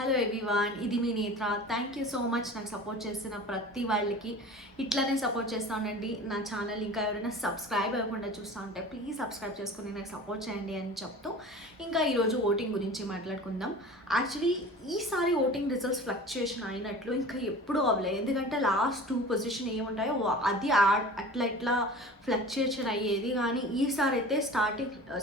Hello everyone, ఇది మీ నేత్ర. Thank you so much నాకు సపోర్ట్ చేస్తున్న ప్రతి వాళ్ళకి. ఇట్లానే సపోర్ట్ చేస్తూ ఉండండి. నా ఛానల్ ఇంకా ఎవరైనా సబ్స్క్రైబ్ అవ్వకుండా చూస్తూ ఉంటే ప్లీజ్ సబ్స్క్రైబ్ చేసుకుని నాకు సపోర్ట్ చేయండి అని చెప్తూ ఇంకా ఈరోజు ఓటింగ్ గురించి మాట్లాడుకుందాం. యాక్చువల్లీ ఈసారి ఓటింగ్ రిజల్ట్స్ ఫ్లక్చుయేషన్ అయినట్లు ఇంకా ఎప్పుడూ అవ్వలేదు. ఎందుకంటే లాస్ట్ 2 పొజిషన్ ఏముంటాయో అది అట్లా ఇట్లా ఫ్లక్చుయేషన్ అయ్యేది. కానీ ఈసారి అయితే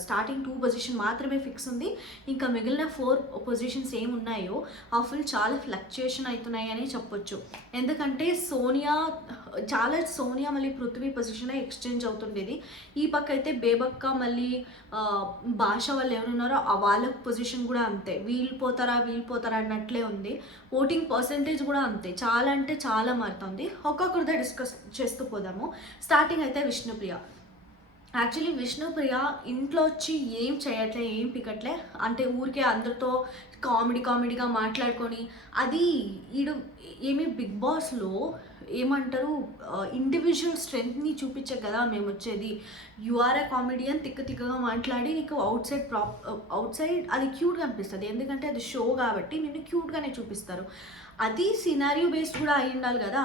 స్టార్టింగ్ 2 పొజిషన్ మాత్రమే ఫిక్స్ ఉంది. ఇంకా మిగిలిన 4 పొజిషన్స్ ఏమున్నాయో ఆ ఫుల్ చాలా ఫ్లక్చుయేషన్ అవుతున్నాయి అని చెప్పొచ్చు. ఎందుకంటే సోనియా మళ్ళీ పృథ్వీ పొజిషన్ ఎక్స్చేంజ్ అవుతుండేది. ఈ పక్క అయితే బేబక్క మళ్ళీ భాష వాళ్ళు ఎవరున్నారో వాళ్ళ పొజిషన్ కూడా అంతే, వీళ్ళు పోతారా అన్నట్లే ఉంది. ఓటింగ్ పర్సంటేజ్ కూడా అంతే, చాలా అంటే చాలా మారుతుంది. ఒక్కొక్కరితో డిస్కస్ చేస్తూ పోదాము. స్టార్టింగ్ అయితే విష్ణుప్రియ. యాక్చువల్లీ విష్ణుప్రియ ఇంట్లో వచ్చి ఏం చేయట్లే, ఏం పికట్లే, అంటే ఊరికే అందరితో కామెడీగా మాట్లాడుకొని అది ఏమి బిగ్ బాస్లో ఏమంటారు, ఇండివిజువల్ స్ట్రెంగ్త్ని చూపించే కదా మేము వచ్చేది. యూఆర్ ఏ కామెడియన్, తిక్కగా మాట్లాడి నీకు అవుట్ సైడ్ అది క్యూట్గా అనిపిస్తుంది. ఎందుకంటే అది షో కాబట్టి నేను క్యూట్గానే చూపిస్తారు. అది సినారియో బేస్డ్ కూడా అయి ఉండాలి కదా.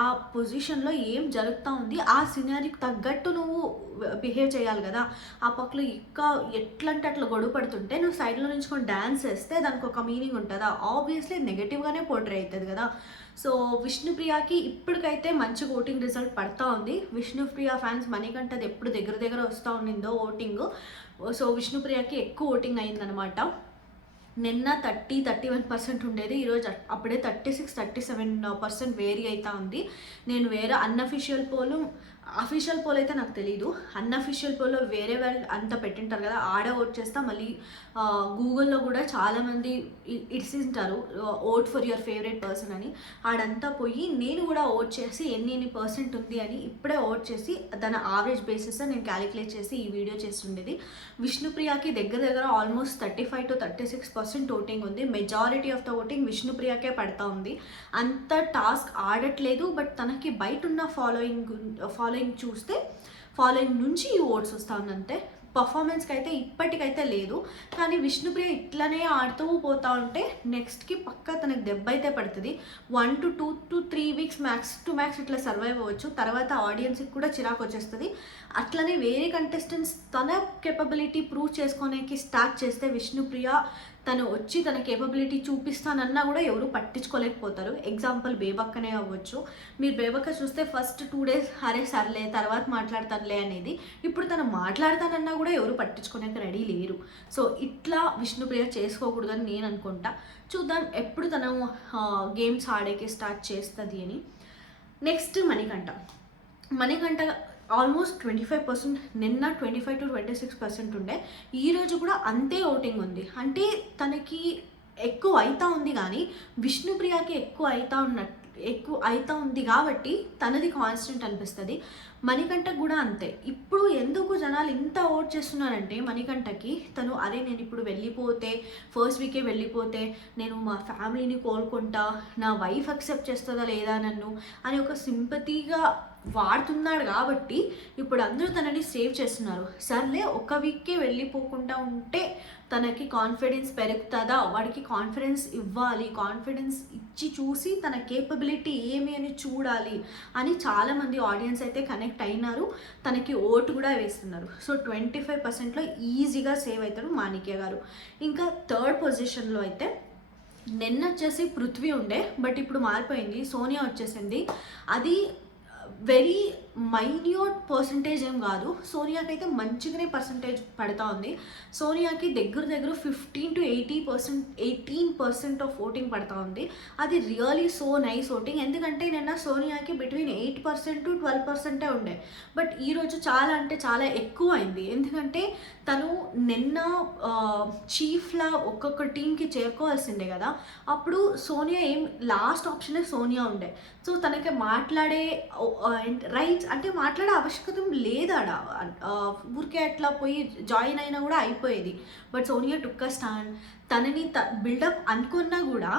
ఆ పొజిషన్లో ఏం జరుగుతూ ఉంది, ఆ సినారీకి తగ్గట్టు నువ్వు బిహేవ్ చేయాలి కదా. ఆ పక్కలో ఇంకా ఎట్లంటే అట్లా గొడవ పడుతుంటే నువ్వు సైడ్లో నుంచుకొని డ్యాన్స్ వేస్తే దానికి ఒక మీనింగ్ ఉంటుందా? ఆబ్వియస్లీ నెగటివ్గానే పోర్ట్రే అవుతుంది కదా. సో విష్ణుప్రియకి ఇప్పటికైతే మంచి ఓటింగ్ రిజల్ట్ పడతా ఉంది. విష్ణుప్రియ ఫ్యాన్స్ మనకంటే అది ఎప్పుడు దగ్గర వస్తూ ఉండిందో ఓటింగ్. సో విష్ణుప్రియకి ఎక్కువ ఓటింగ్ అయిందనమాట. నిన్న 30-31% ఉండేది, ఈరోజు అప్పుడే 36-37% వేరీ అవుతా ఉంది. నేను వేరే అఫీషియల్ పోల్ అయితే నాకు తెలీదు. అన్అఫీషియల్ పోల్లో వేరే వాళ్ళు అంతా పెట్టింటారు కదా, ఆడ ఓట్ చేస్తా. మళ్ళీ గూగుల్లో కూడా చాలామంది ఇట్సింటారు vote for your favourite person అని. ఆడంతా పోయి నేను కూడా ఓట్ చేసి ఎన్ని పర్సెంట్ ఉంది అని ఇప్పుడే ఓట్ చేసి దాని యావరేజ్ బేసిస్ నేను క్యాలిక్యులేట్ చేసి ఈ వీడియో చేస్తుండేది. విష్ణుప్రియకి దగ్గర ఆల్మోస్ట్ 35-36% ఓటింగ్ ఉంది. మెజారిటీ ఆఫ్ ద ఓటింగ్ విష్ణుప్రియకే పడతా ఉంది. అంత టాస్క్ ఆడట్లేదు, బట్ తనకి బయట ఉన్న ఫాలోయింగ్ చూస్తే ఫాలోయింగ్ నుంచి ఈ ఓట్స్ వస్తూ ఉందంతే. పర్ఫార్మెన్స్కి అయితే ఇప్పటికైతే లేదు. కానీ విష్ణుప్రియ ఇట్లనే ఆడుతూ పోతా ఉంటే నెక్స్ట్కి పక్కా తనకి దెబ్బ అయితే పడుతుంది. 1 to 2 to 3 weeks మ్యాక్స్ ఇట్లా సర్వైవ్ అవ్వచ్చు. తర్వాత ఆడియన్స్కి కూడా చిరాకు వచ్చేస్తుంది. అట్లనే వేరే కంటెస్టెంట్స్ తన కేపబిలిటీ ప్రూవ్ చేసుకోవడానికి స్టార్ట్ చేస్తే విష్ణుప్రియ తను వచ్చి తన కేపబిలిటీ చూపిస్తానన్నా కూడా ఎవరు పట్టించుకోలేకపోతారు. ఎగ్జాంపుల్ బేబక్కనే అవ్వచ్చు. మీరు బేబక్క చూస్తే ఫస్ట్ 2 days అరే సర్లే తర్వాత మాట్లాడతానులే అనేది, ఇప్పుడు తను మాట్లాడతానన్నా కూడా ఎవరు పట్టించుకోలేక రెడీ లేరు. సో ఇట్లా విష్ణుప్రియ చేసుకోకూడదని నేను అనుకుంటా. చూద్దాం ఎప్పుడు తను గేమ్స్ ఆడేకి స్టార్ట్ చేస్తుంది అని. నెక్స్ట్ మణికంఠ ఆల్మోస్ట్ 25%, నిన్న 25-26% ఉండే. ఈరోజు కూడా అంతే ఓటింగ్ ఉంది. అంటే తనకి ఎక్కువ అవుతా ఉంది, కానీ విష్ణుప్రియకి ఎక్కువ అవుతా ఉంది కాబట్టి తనది కాన్స్టెంట్ అనిపిస్తుంది. మణికంఠకు కూడా అంతే. ఇప్పుడు ఎందుకు జనాలు ఇంత ఓట్ చేస్తున్నారంటే మణికంఠకి తను నేను ఇప్పుడు ఫస్ట్ వీకే వెళ్ళిపోతే నేను మా ఫ్యామిలీని కోలుకుంటా, నా వైఫ్ అక్సెప్ట్ చేస్తుందా లేదా నన్ను అని ఒక సింపతిగా వాడుతున్నాడు కాబట్టి ఇప్పుడు అందరూ తనని సేవ్ చేస్తున్నారు. సర్లే ఒక వీక్కే వెళ్ళిపోకుండా ఉంటే తనకి కాన్ఫిడెన్స్ పెరుగుతుందా, వాడికి కాన్ఫిడెన్స్ ఇవ్వాలి, కాన్ఫిడెన్స్ ఇచ్చి చూసి తన కేపబిలిటీ ఏమి అని చూడాలి అని చాలామంది ఆడియన్స్ అయితే కనెక్ట్ అయినారు. తనకి ఓటు కూడా వేస్తున్నారు. సో 25%లో ఈజీగా సేవ్ అవుతారు మాణిక్య గారు. ఇంకా 3rd పొజిషన్లో అయితే నిన్న వచ్చేసి పృథ్వీ ఉండే, బట్ ఇప్పుడు మారిపోయింది, సోనియా వచ్చేసింది. అది వెరీ మైన్యూట్ పర్సంటేజ్ ఏం కాదు. సోనియాకి అయితే మంచిగానే పర్సంటేజ్ పడతా ఉంది. సోనియాకి దగ్గర 15-18% ఆఫ్ ఓటింగ్ పడతా ఉంది. అది రియలీ సో నైస్ ఓటింగ్. ఎందుకంటే నిన్న సోనియాకి బిట్వీన్ 8%-12% ఉండే, బట్ ఈరోజు చాలా అంటే చాలా ఎక్కువ అయింది. ఎందుకంటే తను నిన్న చీఫ్లా ఒక్కొక్క టీంకి చేరుకోవాల్సిందే కదా. అప్పుడు సోనియా లాస్ట్ ఆప్షనే సోనియా ఉండే. సో తనకి మాట్లాడే రైట్స్ అంటే మాట్లాడే ఆవశ్యకత లేదాడ. ఊరికే అట్లా పోయి జాయిన్ అయినా కూడా అయిపోయేది. But Sonia took a stand. తనని బిల్డప్ అనుకున్నా కూడా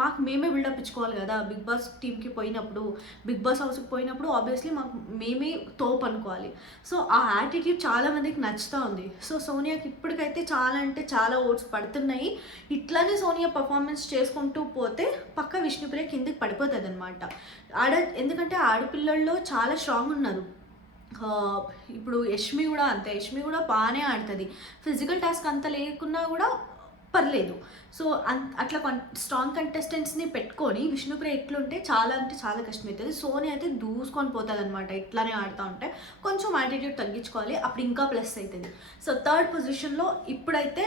మాకు మేమే బిల్డప్ ఇచ్చుకోవాలి కదా. బిగ్ బాస్ టీమ్కి పోయినప్పుడు, బిగ్ బాస్ హౌస్కి పోయినప్పుడు ఆబ్వియస్లీ మాకు మేమే తోపు అనుకోవాలి. సో ఆ యాటిట్యూడ్ చాలామందికి నచ్చుతూ ఉంది. సో సోనియాకి ఇప్పటికైతే చాలా అంటే చాలా ఓట్స్ పడుతున్నాయి. ఇట్లానే సోనియా పర్ఫార్మెన్స్ చేసుకుంటూ పోతే పక్క విష్ణుప్రియ కిందకి పడిపోతుంది అనమాట. ఎందుకంటే ఆడపిల్లల్లో చాలా స్ట్రాంగ్ ఉన్నారు. ఇప్పుడు యష్మి కూడా అంతే, యష్మి కూడా బాగానే ఆడుతుంది. ఫిజికల్ టాస్క్ అంత లేకున్నా కూడా పర్లేదు. సో అట్లా స్ట్రాంగ్ కంటెస్టెంట్స్ని పెట్టుకొని విష్ణుప్రియ ఎట్లుంటే చాలా అంటే చాలా కష్టమవుతుంది. సోనియా అయితే దూసుకొని పోతుంది అనమాట. ఇట్లానే ఆడుతూ ఉంటే కొంచెం యాటిట్యూడ్ తగ్గించుకోవాలి, అప్పుడు ఇంకా ప్లస్ అవుతుంది. సో 3rd పొజిషన్లో ఇప్పుడైతే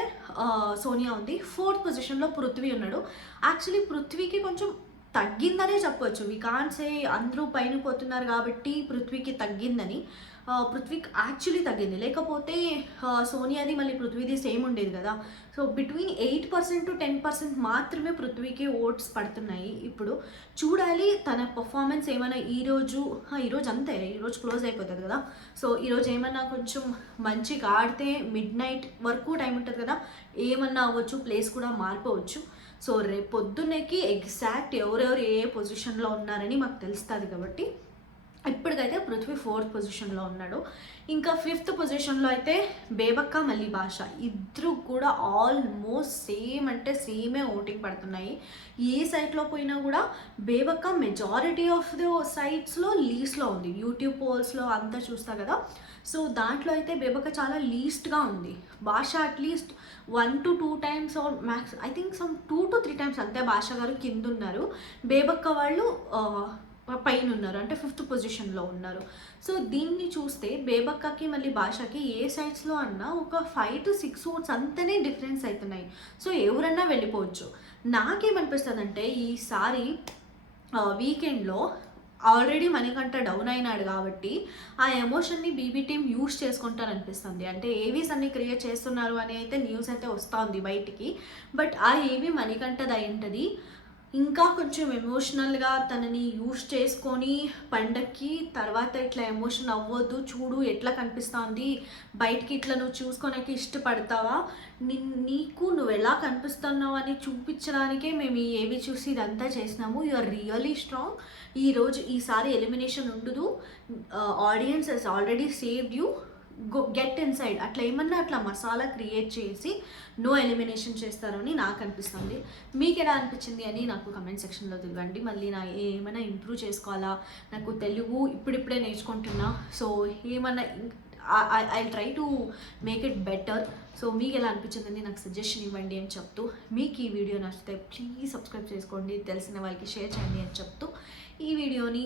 సోనియా ఉంది. 4th పొజిషన్లో పృథ్వీ ఉన్నాడు. యాక్చువల్లీ పృథ్వీకి కొంచెం తగ్గిందనే చెప్పొచ్చు. వీ కాంట్ సే అందరూ పైన పోతున్నారు కాబట్టి పృథ్వీకి తగ్గిందని. పృథ్వీకి యాక్చువల్లీ తగ్గింది, లేకపోతే సోనియాది మళ్ళీ పృథ్వీది సేమ్ ఉండేది కదా. సో బిట్వీన్ 8% to 10% మాత్రమే పృథ్వీకి ఓట్స్ పడుతున్నాయి. ఇప్పుడు చూడాలి తన పర్ఫార్మెన్స్ ఏమైనా ఈరోజు అంతే, ఈరోజు క్లోజ్ అయిపోతుంది కదా. సో ఈరోజు ఏమన్నా కొంచెం మంచిగా ఆడితే మిడ్ నైట్ వరకు టైం ఉంటుంది కదా, ఏమన్నా అవ్వచ్చు, ప్లేస్ కూడా మారిపోవచ్చు. సో రేపు పొద్దున్నకి ఎగ్జాక్ట్ ఎవరెవరు ఏ పొజిషన్లో ఉన్నారని మాకు తెలుస్తుంది కాబట్టి ఇప్పటికైతే పృథ్వీ 4th పొజిషన్లో ఉన్నాడు. ఇంకా 5th పొజిషన్లో అయితే బేబక్క మళ్ళీ భాష ఇద్దరు కూడా ఆల్మోస్ట్ సేమ్ అంటే సేమే ఓటింగ్ పడుతున్నాయి. ఏ సైట్లో పోయినా కూడా బేబక్క మెజారిటీ ఆఫ్ ద సైట్స్లో లీస్ట్లో ఉంది. యూట్యూబ్ పోల్స్లో అంతా చూస్తా కదా. సో దాంట్లో అయితే బేబక్క చాలా లీస్ట్గా ఉంది. భాష at least 1 to 2 times or max I think some 2 to 3 times అంతే భాష గారు కింద ఉన్నారు. బేబక్క వాళ్ళు పైన ఉన్నారు, అంటే 5th పొజిషన్లో ఉన్నారు. సో దీన్ని చూస్తే బేబక్కకి మళ్ళీ భాషకి ఏ సైడ్స్లో అన్నా ఒక 5 to 6 ఓట్స్ అంతనే డిఫరెన్స్ అవుతున్నాయి. సో ఎవరన్నా వెళ్ళిపోవచ్చు. నాకేమనిపిస్తుంది అంటే ఈసారి వీకెండ్లో ఆల్రెడీ మణికంఠ డౌన్ అయినాడు కాబట్టి ఆ ఎమోషన్ని బీబీ టీమ్ యూజ్ చేసుకుంటారనిపిస్తుంది. అంటే ఏవీస్ అన్ని క్రియేట్ చేస్తున్నారు అని అయితే న్యూస్ అయితే వస్తూ ఉంది బయటికి. బట్ ఆ ఏవీ మణికంఠది అయి ఉంటుంది. ఇంకా కొంచెం ఎమోషనల్గా తనని యూజ్ చేసుకొని పండక్కి తర్వాత ఇట్లా ఎమోషన్ అవ్వద్దు, చూడు ఎట్లా కనిపిస్తుంది బయటికి, ఇట్లా నువ్వు చూసుకోడానికి ఇష్టపడతావా, నీకు నువ్వు ఎలా కనిపిస్తున్నావు అని చూపించడానికే మేము ఏవి చూసి ఇదంతా చేసినాము. You are really strong. ఈసారి ఎలిమినేషన్ ఉండదు, audience has already saved you, get inside అట్లా ఏమన్నా అట్లా మసాలా క్రియేట్ చేసి నో ఎలిమినేషన్ చేస్తారని నాకు అనిపిస్తుంది. మీకు ఎలా అనిపించింది అని నాకు కమెంట్ సెక్షన్లో తెలియండి. మళ్ళీ నా ఏమైనా ఇంప్రూవ్ చేసుకోవాలా, నాకు తెలుగు ఇప్పుడిప్పుడే నేర్చుకుంటున్నా. సో ఏమన్నా I try to make it better. So మీకు ఎలా అనిపించిందని నాకు సజెషన్ ఇవ్వండి అని చెప్తూ, మీకు ఈ వీడియో నచ్చితే ప్లీజ్ సబ్స్క్రైబ్ చేసుకోండి, తెలిసిన వాళ్ళకి షేర్ చేయండి అని చెప్తూ ఈ వీడియోని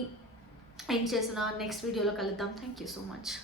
ఎండ్ చేసిన నెక్స్ట్ వీడియోలో కలుద్దాం. Thank you so much.